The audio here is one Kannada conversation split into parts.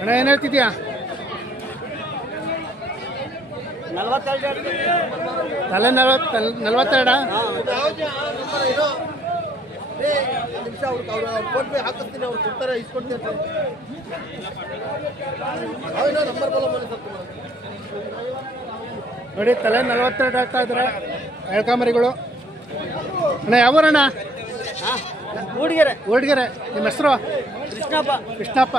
ಅಣ್ಣ ಏನು ಹೇಳ್ತಿದ್ಯಾ? 42 ತಲೆ 42. ನಿಮಿಷ ಅವ್ರು ಫೋನ್ ಪೇ ಹಾಕಿಸ್ತೀನಿ, ಅವ್ರು ಕೊಡ್ತಾರೆ, ಇಸ್ಕೊಡ್ತೀನಿ. ನಂಬರ್ ಬಲ್ಲ ನೋಡಿ, ತಲೆ 42 ಆಗ್ತಾ ಇದ್ರೆ ಎಳ್ಕಾಮರಿಗಳು. ಅಣ್ಣ ಯಾವೂರಣ್ಣ? ಮೂಡಿಗೆರೆ. ಊಡ್ಗೆರೆ. ನಿಮ್ಮ ಹೆಸರು? ಕೃಷ್ಣಪ್ಪ. ಕೃಷ್ಣಪ್ಪ.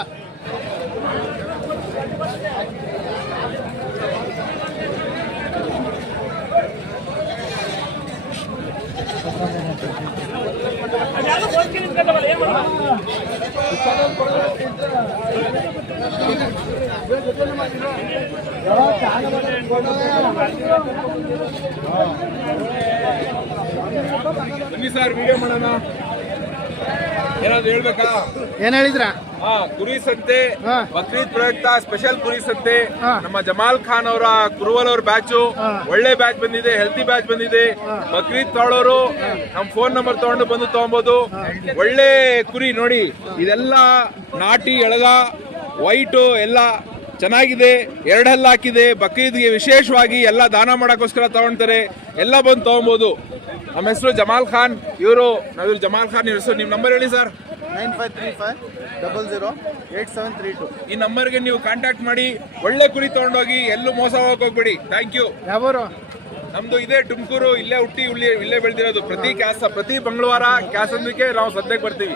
ಬನ್ನಿ ಸರ್, ವಿಡಿಯೋ ಮಾಡೋಣ. ಏನಾದ್ರು ಹೇಳ್ಬೇಕಾ? ಏನ್ ಹೇಳಿದ್ರ? ಕುರಿ ಸಂತೆ, ಬಕ್ರೀದ್ ಪ್ರಯುಕ್ತ ಸ್ಪೆಷಲ್ ಕುರಿ ಸಂತೆ. ನಮ್ಮ ಜಮಾಲ್ ಖಾನ್ ಅವರ ಕುರುವಲ್ ಅವ್ರ ಬ್ಯಾಚು ಒಳ್ಳೆ ಬ್ಯಾಚ್ ಬಂದಿದೆ, ಹೆಲ್ತಿ ಬ್ಯಾಚ್ ಬಂದಿದೆ. ಬಕ್ರೀದ್ ತಗೊಳ್ಳೋರು ನಮ್ ಫೋನ್ ನಂಬರ್ ತಗೊಂಡು ಬಂದು ತಗೊಬಹುದು. ಒಳ್ಳೆ ಕುರಿ ನೋಡಿ, ಇದೆಲ್ಲ ನಾಟಿ ಎಳಗ ವೈಟು ಎಲ್ಲ ಚೆನ್ನಾಗಿದೆ. 2 ಹಲ್ಲು ಹಾಕಿದೆ. ಬಕ್ರೀದ್ಗೆ ವಿಶೇಷವಾಗಿ ಎಲ್ಲ ದಾನ ಮಾಡಕ್ಕೋಸ್ಕರ ತಗೊಳ್ತಾರೆ. ಎಲ್ಲ ಬಂದು ತಗೊಬಹುದು. ನಮ್ಮ ಹೆಸರು ಜಮಾಲ್ ಖಾನ್, ಇವರು ಜಮಾಲ್ ಖಾನ್ ಇವ್ರ ಹೆಸರು. ನಿಮ್ಮ ನಂಬರ್ ಹೇಳಿ ಸರ್. 9535008732. ಈ ನಂಬರ್ಗೆ ನೀವು ಕಾಂಟ್ಯಾಕ್ಟ್ ಮಾಡಿ ಒಳ್ಳೆ ಕುರಿ ತಗೊಂಡೋಗಿ, ಎಲ್ಲೂ ಮೋಸ ಹೋಗ್ಬೇಡಿ. Thank you. ಯಾವೂರು? ನಮ್ದು ಇದೇ ತುಮಕೂರು. ಇಲ್ಲೇ ಹುಟ್ಟಿ ಇಲ್ಲೇ ಬೆಳೆದಿರೋದು. ಪ್ರತಿ ಮಂಗಳವಾರ ಕ್ಯಾಸಂದಕ್ಕೆ ನಾವು ಸದ್ಯಕ್ಕೆ ಬರ್ತೀವಿ.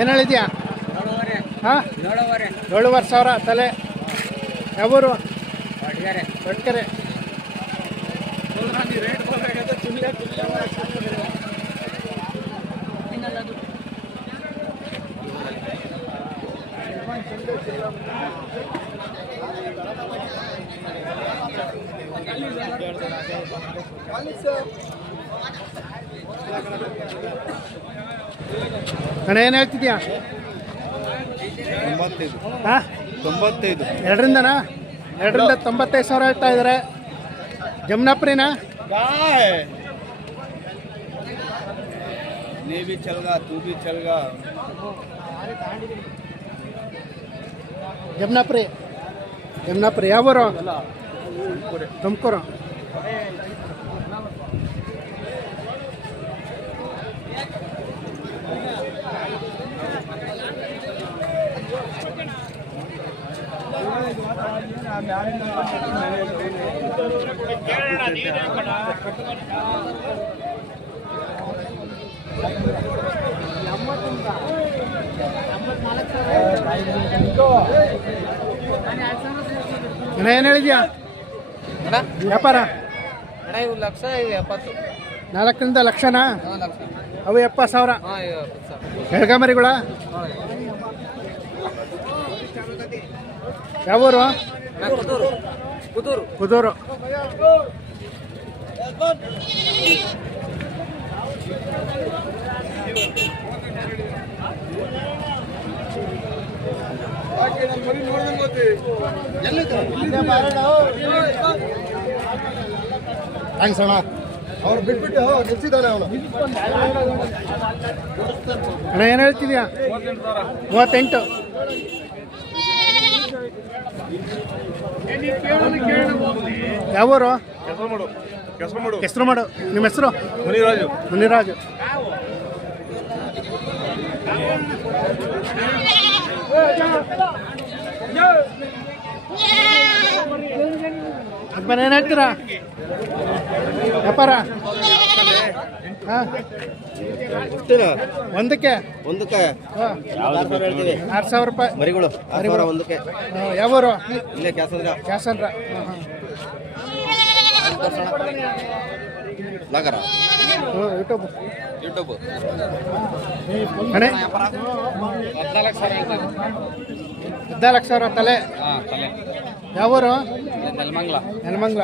ಏನು ಹೇಳಿದ್ಯಾ? 7,500 ತಲೆ. ಯಾವೂರು? ಕೊಟ್ಕೆರೆ. ಅಣ್ಣ ಏನು ಹೇಳ್ತಿದ್ಯಾ? 95. 2ರಿಂದನಾ? 2ರಿಂದ 95,000 ಹೇಳ್ತಾ ಇದ್ದಾರೆ. ಜಮ್ನಾಪ್ರಿನಾ? ನೀ ಬಿ ಚಲ್ಗಾ, ತೂ ಬಿ ಚಲ್ಗಾ. ಜಮ್ನಾಪ್ರಿ. ಯಾವೂರು? ತುಮಕೂರು. ಅಣ್ಣ ಏನು ಹೇಳಿದ್ಯಾ? ವ್ಯಾಪಾರ 1,70,000. 4ರಿಂದ ಲಕ್ಷನಾ? ಅವು 70,000. ಎಳ್ಗಾಮರಿಗಳ? ಯಾವೂರು? ಕುದೂರು. ಥ್ಯಾಂಕ್ಸ್ ಅಣ್ಣ. ಅವ್ರು ಬಿಟ್ಬಿಟ್ಟು ನಿಲ್ಸಿದ್ದಾನೆ ಅವನು. ಅಣ್ಣ ಏನು ಹೇಳ್ತಿದ್ಯಾ? 38. ಯಾವೂರು? ಹೆಸರು ಮಾಡು. ನಿಮ್ಮ ಹೆಸರು? ಮುನಿರಾಜು. ಅದ್ಮೇಲೆ ಏನು ಹೇಳ್ತೀರಾ? ವ್ಯಾಪಾರ ಒಂದಕ್ಕೆ 6,000 ರೂಪಾಯಿ ಮರಿಗಳು. 6,000 ಒಂದಕ್ಕೆ. ಯಾವೂರು? ಇಲ್ಲೇ ಕ್ಯಾಸಂದ್ರ. ಯೂಟ್ಯೂಬ್. ಅಣ್ಣ 14,000 ತಲೆ. ಯಾವೂರು? ನೆಲಮಂಗ್ಲ.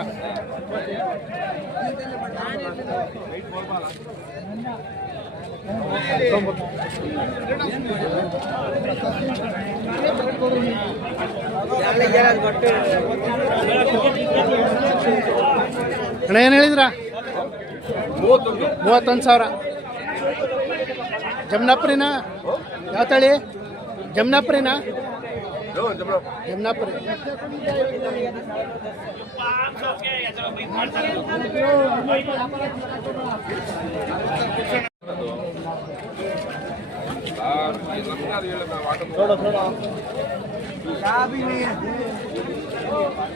ಅಣ್ಣ ಏನು ಹೇಳಿದ್ರ? 31,000. ಜಮ್ನಾಪುರಿನಾ? ಯಾವ ತಳಿ? ಜಮ್ನಾಪುರಿನಾ? ಜಮ್ನಾಪುರಿ.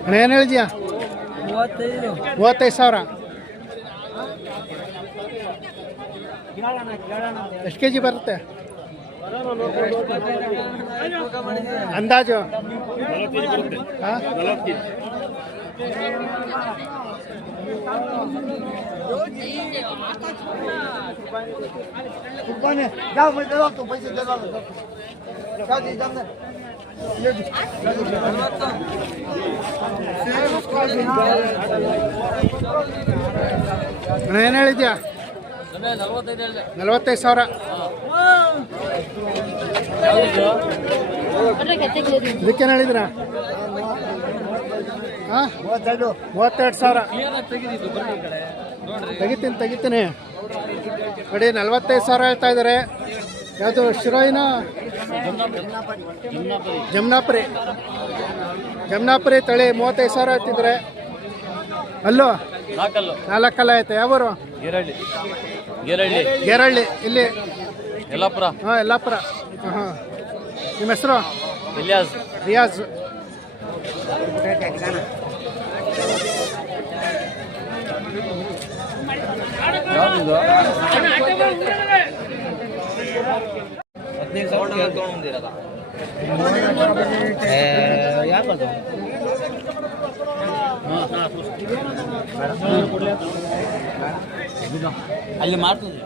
ಅಣ್ಣ ಏನು ಹೇಳಿದ್ಯಾ? 35,000. ಎಷ್ಟು ಕೆ ಜಿ ಬರುತ್ತೆ ಅಂದಾಜು? ಹಾಂ, ಏನು ಹೇಳಿದ್ಯಾ? 45,000. ಇದಕ್ಕೇನು ಹೇಳಿದ್ರ? ಹಾಂ, 32,000. ತೆಗಿತೀನಿ ನೋಡಿ. 45,000 ಹೇಳ್ತಾ ಇದ್ದಾರೆ. ಯಾವುದು ಶಿರೋಯಿನ? ಜಮ್ನಾಪುರಿ ತಳಿ 35,000 ಹೇಳ್ತಿದ್ರೆ. ಅಲ್ಲೋ 4 ಐತೆ. ಯಾವೂರು? ಗೇರಳ್ಳಿ. ಇಲ್ಲಿ ಯಲ್ಲಾಪುರ. ಹಾಂ, ಯಲ್ಲಾಪುರ. ಹಾಂ. ನಿಮ್ಮ ಹೆಸರು? ರಿಯಾಜ್. ಅಲ್ಲಿ ಮಾಡ್ತದೆ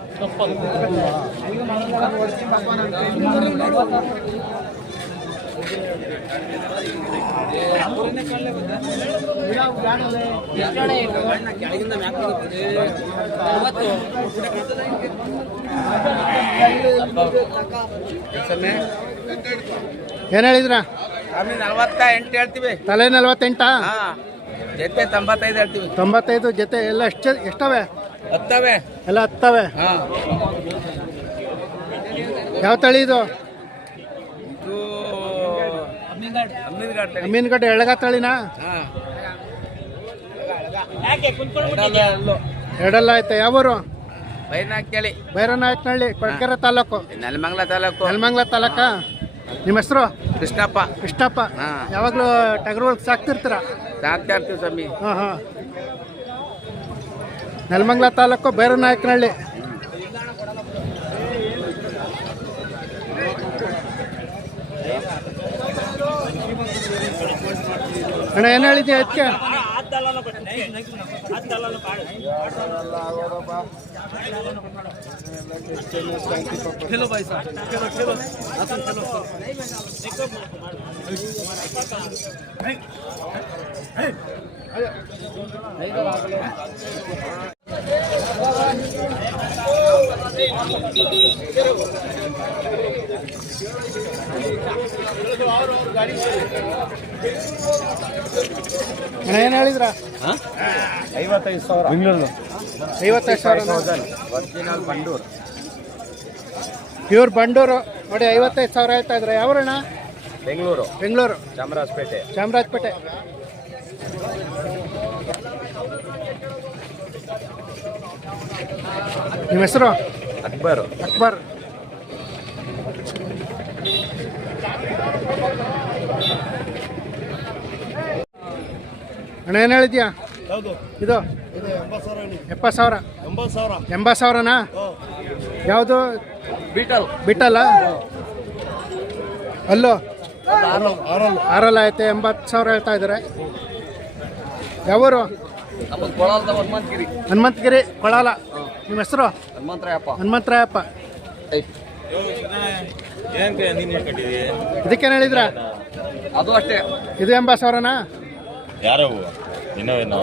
ಏನು ಹೇಳಿದ್ರ? 48 ಹೇಳ್ತೀವಿ. ತಲೆ 48? ಜೊತೆ 95 ಹೇಳ್ತೀವಿ. 95 ಜೊತೆ ಎಲ್ಲ ಎಷ್ಟವೆ? 10 ಎಲ್ಲ 10. ಯಾವ ತಳಿ ಇದು? ಅಮೀನ್ಗಡ್ಡೆ ಎಳಗ ತಳಿನಾ? ಎರಡಲ್ಲ ಐತೆ. ಯಾವೂರು? ಬೈರನಾಯಕನಹಳ್ಳಿ, ಕೊಳಕೆರೆ ತಾಲೂಕು, ನೆಲಮಂಗಲ ತಾಲೂಕ. ನಿಮ್ಮ ಹೆಸರು? ಕೃಷ್ಣಪ್ಪ. ಯಾವಾಗಲೂ ಟಗರುಗಳು ಸಾಕ್ತಿರ್ತೀರಾ? ಸ್ವಾಮಿ. ಹಾಂ. ನೆಲಮಂಗಲ ತಾಲೂಕು, ಬೈರನಾಯಕನಹಳ್ಳಿ. ಅಣ್ಣ ಏನು ಹೇಳಿದ್ಯಾ ಅದಕ್ಕೆ? ಅಣ್ಣ ಏನು ಹೇಳಿದ್ರ? 55,000. ಬೆಂಗಳೂರು 55,000. ಒರಿಜಿನಲ್ ಬಂಡೂರು. ಪ್ಯೂರ್ ಬಂಡೂರು ನೋಡಿ. 55,000 ಹೇಳ್ತಾ ಇದ್ರೆ. ಯಾವರಣ್ಣ? ಬೆಂಗಳೂರು ಚಾಮರಾಜಪೇಟೆ. ನಿಮ್ಮ ಹೆಸರು? ಅಕ್ಬರ್. ಅಣ್ಣ ಏನು ಹೇಳಿದ್ಯಾ? ಇದು 70,000. 80,000ನಾ? ಯಾವುದು? ಬಿಟ್ಟಲ್ಲ. ಅಲ್ಲೋ ಆರಲ್ಲ ಐತೆ. 80,000 ಹೇಳ್ತಾ ಇದ್ದಾರೆ. ಯಾವೂರು? ಹನುಮಂತಗಿರಿ, ಕೊಳಾಲ. ನಿಮ್ಮ ಹೆಸರು? ಹನುಮಂತರಾಯಪ್ಪ. ಇದಕ್ಕೇನು ಹೇಳಿದ್ರ? ಅದು ಅಷ್ಟೇ. ಇದು 80,000ನಾ? ಯಾರು ಇನ್ನವೇನು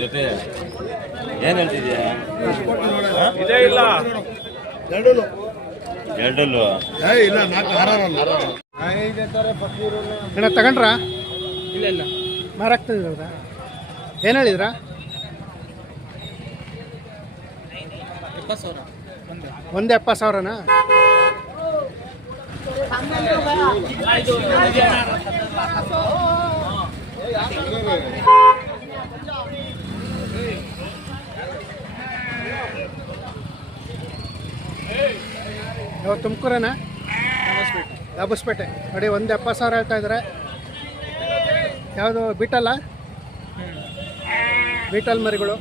ಜೊತೆ ಏನು ಹೇಳ್ತಿದ್ಯಾ ಇದೇ ಇಲ್ಲ ಎರಡಲ್ವ ಅಣ್ಣ ತಗೊಂಡ್ರ ಇಲ್ಲ ಮಾರಾಕ್ತಿದ್ರೌದಾ ಏನು ಹೇಳಿದ್ರಾ 70,000ನಾ ಯಾವ ತುಮಕೂರನಾ ದಾಬಸ್ಪೇಟೆ ನೋಡಿ 70,000 ಹೇಳ್ತಾ ಇದ್ದಾರೆ ಯಾವುದು ಬೀಟಲ್ಲ ಬೀಟಲ್ ಮರಿಗಳು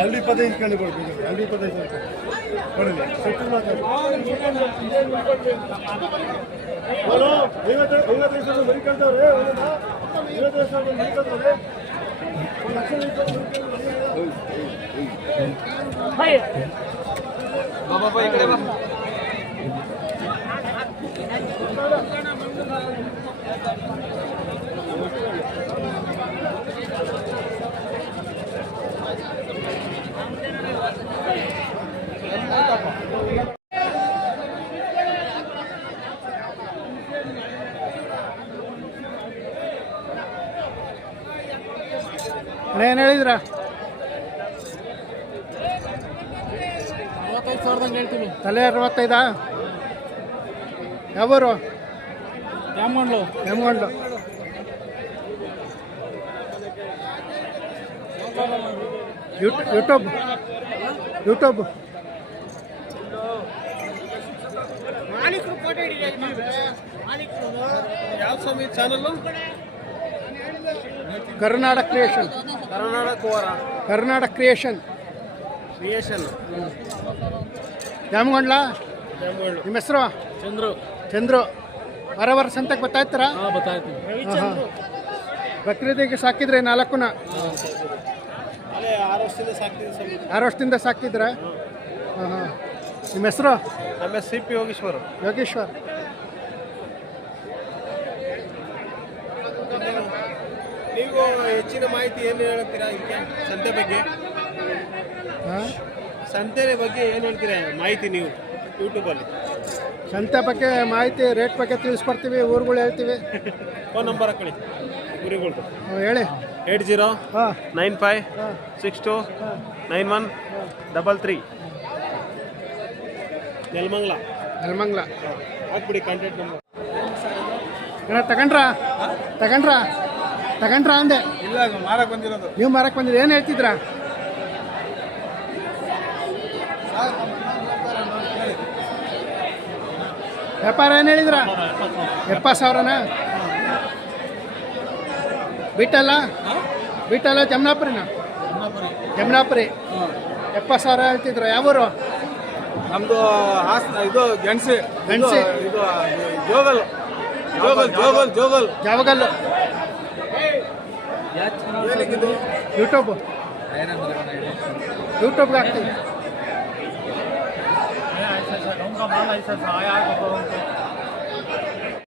ಎರಡು 25 ಕಂಡು ಕೊಡ್ತೀನಿ 225 ಕೊಡಲಿ ಐವತ್ತೈದು ಮರಿ ಕಳ್ತವ್ರೆ 55,000 ಮರಿ ಕಳ್ತವ್ರೆ 1,00,000 ಏನು ಹೇಳಿದ್ರ 65,000 ಹೇಳ್ತೀನಿ ತಲೆ 65 ಯಾವೂರು ಜಾಮಗೊಂಡ್ಲು ಯೂಟ್ಯೂಬ್ ಯಾವ ಸ್ವಾಮಿ ಚಾನಲ್ಲು ಕರ್ನಾಟಕ ಕ್ರಿಯೇಷನ್ ಜಾಮಗೊಂಡ್ಲ ನಿಮ್ಮ ಹೆಸರು ಚಂದ್ರು ವಾರ ಸಂತೆಗೆ ಬರ್ತಾಯಿರ್ತಾರ ಬಕ್ರೀದಿಗೆ ಸಾಕಿದ್ರೆ 4 6 ವರ್ಷದಿಂದ ಸಾಕ್ತಿದ್ರ ಹಾಂ ನಿಮ್ಮ ಹೆಸರು ನಮ್ಮ CP ಯೋಗೇಶ್ವರ್ ನೀವು ಹೆಚ್ಚಿನ ಮಾಹಿತಿ ಏನು ಹೇಳ್ತೀರಾ ಇದಕ್ಕೆ ಸಂತೆ ಬಗ್ಗೆ ಸಂತೆ ಬಗ್ಗೆ ಏನು ಹೇಳ್ತೀರಾ ಮಾಹಿತಿ ನೀವು ಯೂಟ್ಯೂಬಲ್ಲಿ ಸಂತೆ ಬಗ್ಗೆ ಮಾಹಿತಿ ರೇಟ್ ಬಗ್ಗೆ ತಿಳಿಸ್ಕೊಡ್ತೀವಿ ಊರುಗಳು ಹೇಳ್ತೀವಿ ಫೋನ್ ನಂಬರ್ ಹಾಕೊಳ್ಳಿ ಗುರಿಗಳ್ದು ಹೇಳಿ 8095629133 ನೆಲಮಂಗ್ಲ ಹಾಕ್ಬಿಡಿ ಕಾಂಟ್ಯಾಕ್ಟ್ ನಂಬರ್ ಅಣ್ಣ ತಗೊಂಡ್ರಾ ಅಂದೆ ಇಲ್ಲ ಮಾರಕ್ಕೆ ಬಂದಿರೋದು ನೀವು ಮಾರಕ್ಕೆ ಬಂದಿರಿ ಏನು ಹೇಳ್ತಿದ್ರಾ ವ್ಯಾಪಾರ ಏನು ಹೇಳಿದ್ರ 70,000ನಾ ಬೀಟಲ್ಲ ಜಮ್ನಾಪುರಿ 70,000 ಹೇಳ್ತಿದ್ರು ಯಾವೂರು ನಮ್ದು ಇದು ಗೆಣಸಿ ಇದು ಜಾವಗಲ್ಲು ಯೂಟ್ಯೂಬ್ಗೆ ಹಾಕ್ತೀವಿ